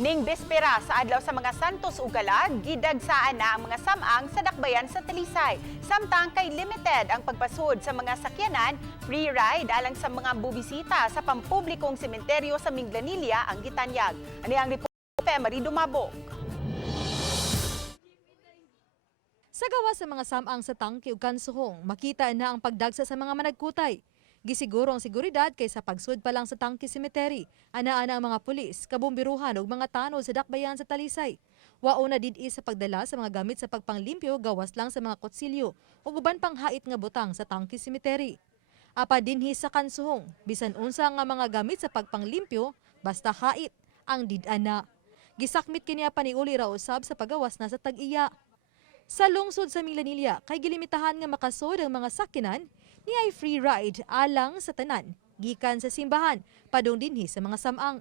Ning bispera sa adlaw sa mga Santos ug Galag, gidagsaan na ang mga samang sa dakbayan sa Talisay. Samtang kay limited ang pagpasud sa mga sakyanan, free ride alang sa mga bubisita sa pampublikong sementeryo sa Minglanilla ang gitanyag. Ani ang report ni Marie Dumabok. Sa gawa sa mga samang sa tangke ug kansuhong, makita na ang pagdagsa sa mga managkutay. Gisiguro ang seguridad kaysa pagsud pa lang sa tangke cemetery. Ana-ana ang mga pulis, kabumbiruhan ug mga tanod sa dakbayan sa Talisay. Wao na did sa pagdala sa mga gamit sa pagpanglimpyo gawas lang sa mga kutsilyo ug uban pang hait nga butang sa tangke cemetery. Apa dinhi sa kansuhong, bisan unsa nga mga gamit sa pagpanglimpyo, basta hait ang did-ana. Gisakmit kini pa ni uli ra usab sa pagawas na sa tag-iya. Sa lungsod sa Minglanilla, kay gilimitahan nga makasud ang mga sakyanan ni ay free ride alang sa tanan, gikan sa simbahan, padung dinhi sa mga samang.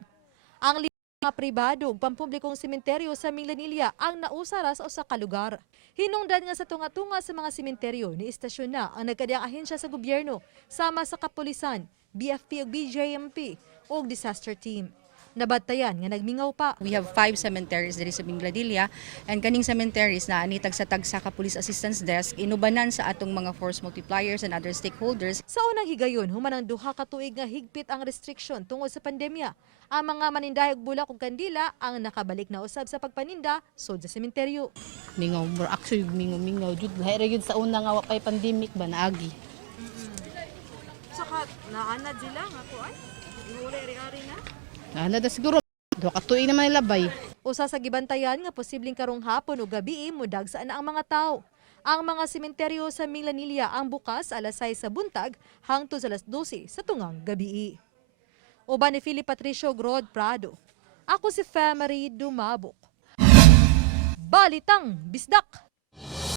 Ang mga pribado ug pampublikong sementeryo sa Minglanilla ang nausara sa usa ka lugar. Hinungdan nga sa tunga-tunga sa mga sementeryo ni istasyon na ang nagkadiyang ahensya sa gobyerno sama sa kapulisan, BFP ug BJMP ug disaster team. Nabatayan nga nagmingaw pa. We have 5 cemeteries diri sa Minglanilla and kaning cemeteries na ani tagsa ka police assistance desk inubanan sa atong mga force multipliers and other stakeholders. Sa unang higayon, human ang duha ka tuig nga higpit ang restriction tungod sa pandemya. Ang mga manindahe og bulak ug kandila ang nakabalik na usab sa pagpaninda sud sa sementeryo. Mingaw more actually mingaw jud lahi ra gyud sa una nga wa pay pandemic ba naagi. Saka naanad sila nga kuan. Ihuli ari-ari na. Ana da siguro duha ka tuig naman ilabay. Usa sa gibantayan nga posibleng karong hapon o gabi mudagsaan na ang mga tao. Ang mga sementeryo sa Minglanilla ang bukas alas 6 sa buntag hangtod sa alas 12 sa tungang gabi. Uban ni Philip Patricio Grod Prado. Ako si Marie Dumabok. Balitang Bisdak.